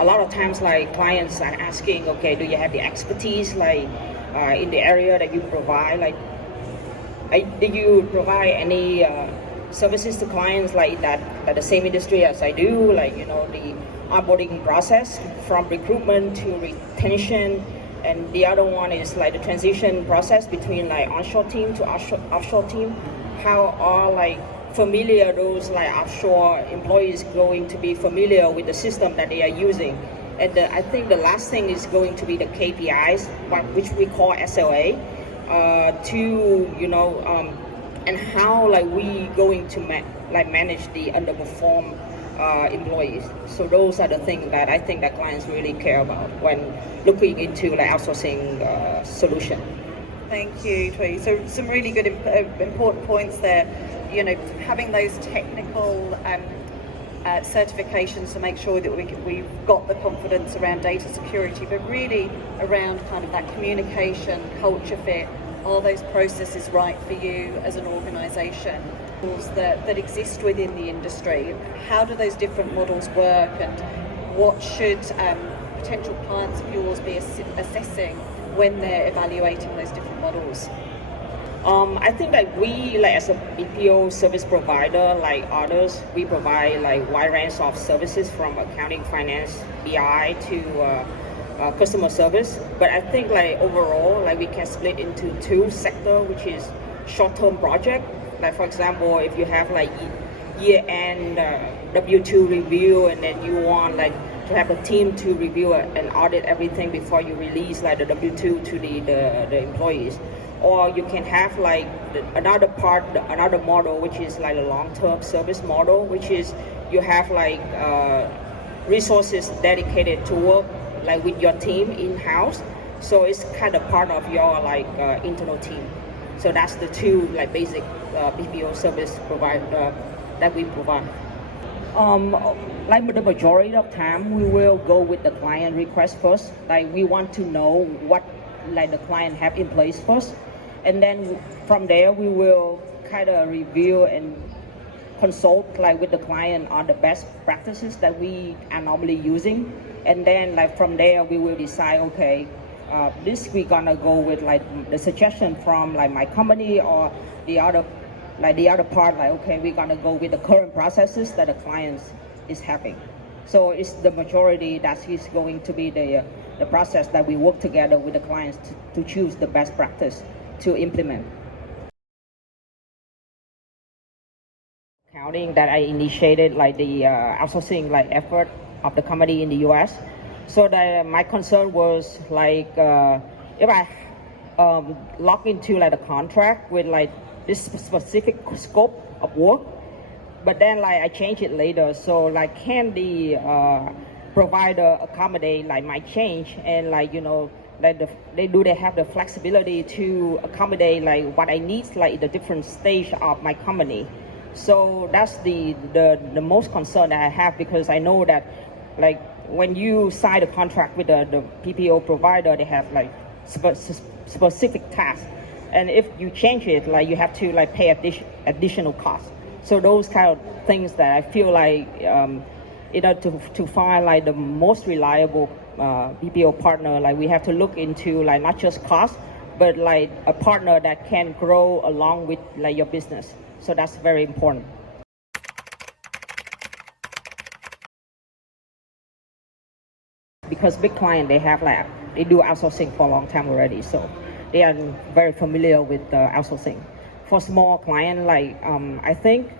a lot of times like clients are asking, okay, do you have the expertise like in the area that you provide? Like, do you provide any services to clients like that the same industry as I do? Like, you know, the onboarding process from recruitment to retention, and the other one is like the transition process between like onshore team to offshore team. How are like familiar those like offshore employees going to be familiar with the system that they are using? And I think the last thing is going to be the KPIs, which we call SLA, to, you know, and how like we going to manage the underperform employees. So those are the things that I think that clients really care about when looking into like outsourcing solution. Thank you, Thuy. So some really good important points there. You know, having those technical certifications to make sure that we've got the confidence around data security, but really around kind of that communication, culture fit. Are those processes right for you as an organisation? That exist within the industry. How do those different models work, and what should potential clients of yours be assessing when they're evaluating those different models? I think that we, like as a BPO service provider, like others, we provide like wide range of services from accounting, finance, BI to customer service. But I think like overall, like we can split into two sectors, which is short-term project. Like for example, if you have like year-end W2 review, and then you want like to have a team to review and audit everything before you release like the W2 to the employees. Or you can have like another model, which is like a long-term service model, which is you have like resources dedicated to work like with your team in-house. So it's kind of part of your like internal team. So that's the two like basic BPO service provider that we provide. Like the majority of time, we will go with the client request first. Like we want to know what like the client have in place first, and then from there we will kind of review and consult like with the client on the best practices that we are normally using, and then like from there we will decide, okay, this we're gonna go with like the suggestion from like my company, or the other part, like okay, we're gonna go with the current processes that the clients is having. So it's the majority that is going to be the process that we work together with the clients to choose the best practice to implement. Accounting that I initiated like the outsourcing like effort of the company in the US. So that my concern was like if I lock into like a contract with like this specific scope of work, but then like I change it later. So like can the provider accommodate like my change, and like, you know, like they have the flexibility to accommodate like what I need like the different stage of my company. So that's the most concern that I have, because I know that like when you sign a contract with the PPO provider, they have like specific tasks, and if you change it, like you have to like pay additional costs. So those kind of things that I feel like to find like the most reliable BPO partner, like we have to look into like not just cost, but like a partner that can grow along with like your business. So that's very important. Because big client, they do outsourcing for a long time already, so they are very familiar with outsourcing. For small client, like I think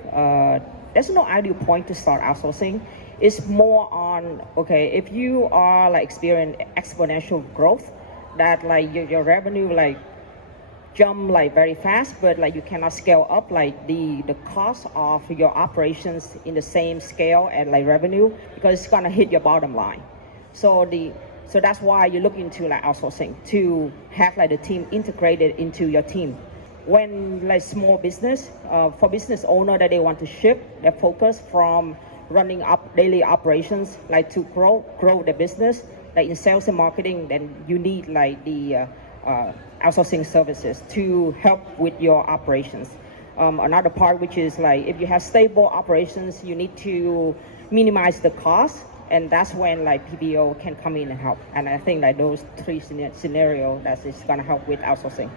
there's no ideal point to start outsourcing. It's more on, okay, if you are like experiencing exponential growth, that like your revenue like jump like very fast, but like you cannot scale up like the cost of your operations in the same scale and like revenue, because it's gonna hit your bottom line. So that's why you look into like outsourcing, to have like the team integrated into your team. When like small business, for business owner that they want to shift their focus from running up daily operations, like to grow the business, like in sales and marketing, then you need like the outsourcing services to help with your operations. Another part, which is like if you have stable operations, you need to minimize the cost and that's when like PPO can come in and help. And I think like those three scenario that is going to help with outsourcing.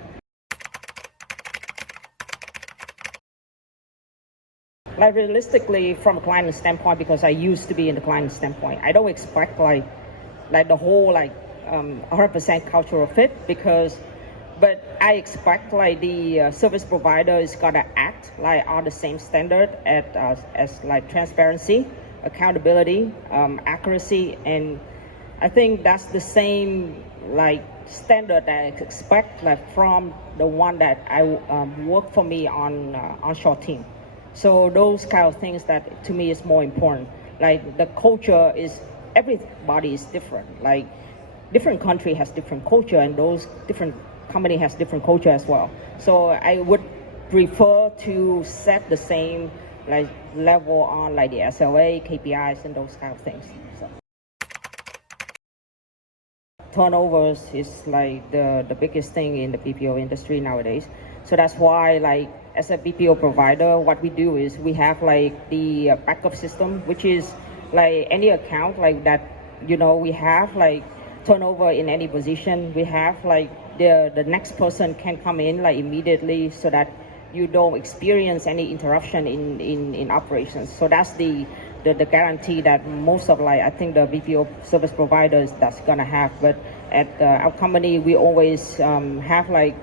Like realistically, from a client standpoint, because I used to be in the client standpoint, I don't expect like the whole 100% cultural fit, but I expect like the service provider is gonna act like on the same standard as like transparency, accountability, accuracy, and I think that's the same like standard that I expect like from the one that I work for me on onshore team. So those kind of things that to me is more important. Like the culture is, everybody is different. Like different country has different culture, and those different company has different culture as well. So I would prefer to set the same like level on like the SLA, KPIs, and those kind of things. So. Turnovers is like the biggest thing in the BPO industry nowadays. So that's why like as a BPO provider, what we do is we have like the backup system, which is like any account like that, we have like turnover in any position. We have like the next person can come in like immediately so that you don't experience any interruption in operations. So that's the guarantee that most of like I think the BPO service providers that's gonna have. But at our company, we always have like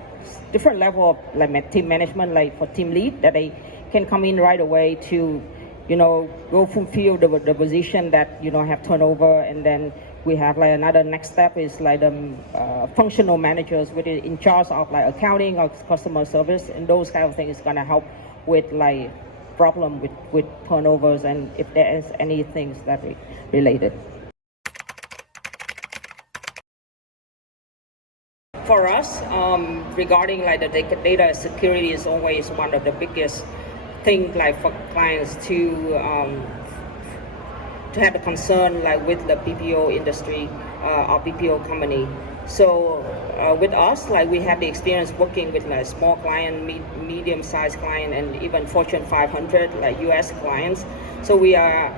different level of like team management, like for team lead, that they can come in right away to go fulfill the position that have turnover. And then we have like another next step is like the functional managers with in charge of like accounting or customer service, and those kind of things is gonna help with like problem with turnovers and if there is any things that related. For us, regarding like the data security is always one of the biggest things like for clients to have a concern like with the BPO industry or BPO company. So with us, like we have the experience working with like small client, medium-sized client, and even Fortune 500 like US clients. So we are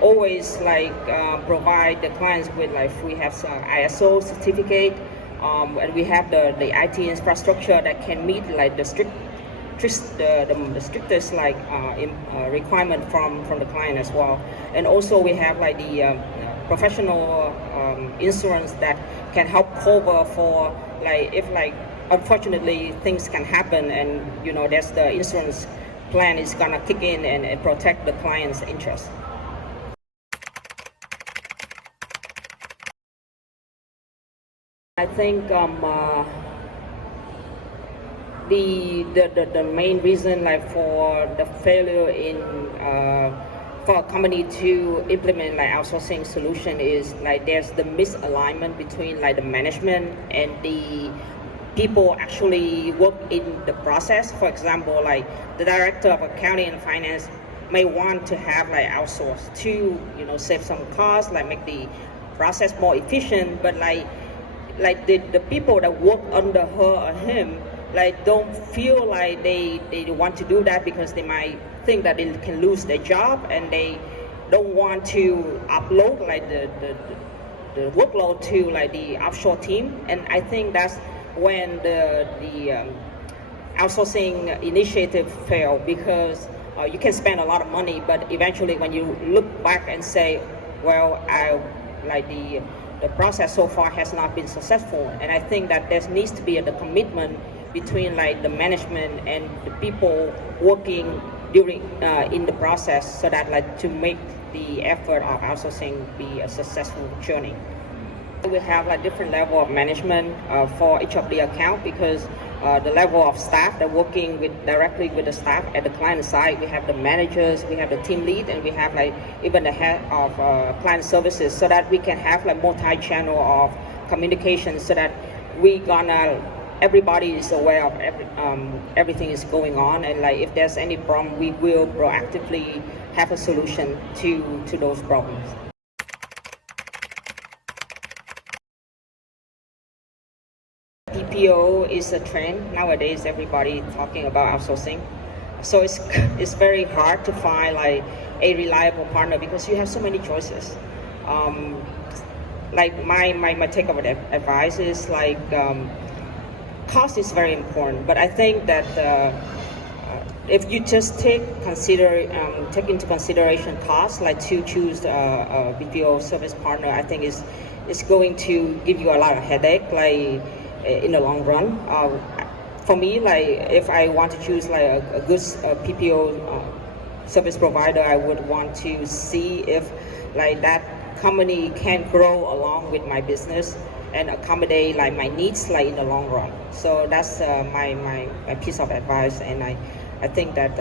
always like provide the clients with like we have some ISO certificate. And we have the IT infrastructure that can meet like the strictest like requirement from the client as well. And also we have like the professional insurance that can help cover for like if like unfortunately things can happen, and there's the insurance plan is gonna kick in and protect the client's interest. I think the main reason like for the failure in for a company to implement like outsourcing solution is like there's the misalignment between like the management and the people actually work in the process. For example, like the director of accounting and finance may want to have like outsource to save some costs, like make the process more efficient, but like the people that work under her or him like don't feel like they want to do that because they might think that they can lose their job, and they don't want to upload like the workload to like the offshore team. And I think that's when the outsourcing initiative failed, because you can spend a lot of money, but eventually when you look back and say, well, the process so far has not been successful. And I think that there needs to be the commitment between like the management and the people working during in the process, so that like to make the effort of outsourcing be a successful journey. We have like different level of management for each of the account, because the level of staff that working directly with the staff at the client side. We have the managers, we have the team lead, and we have like even the head of client services, so that we can have like multi-channel of communication, so that everybody is aware of everything is going on, and like if there's any problem, we will proactively have a solution to those problems. BPO is a trend nowadays. Everybody talking about outsourcing, so it's very hard to find like a reliable partner, because you have so many choices. Like my take of advice is like cost is very important, but I think that if you just take into consideration cost, like to choose a BPO service partner, I think is going to give you a lot of headache, like in the long run. For me, like if I want to choose like a good PPO service provider, I would want to see if like that company can grow along with my business and accommodate like my needs like in the long run. So that's my piece of advice, and I think that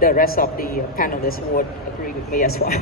the rest of the panelists would agree with me as well.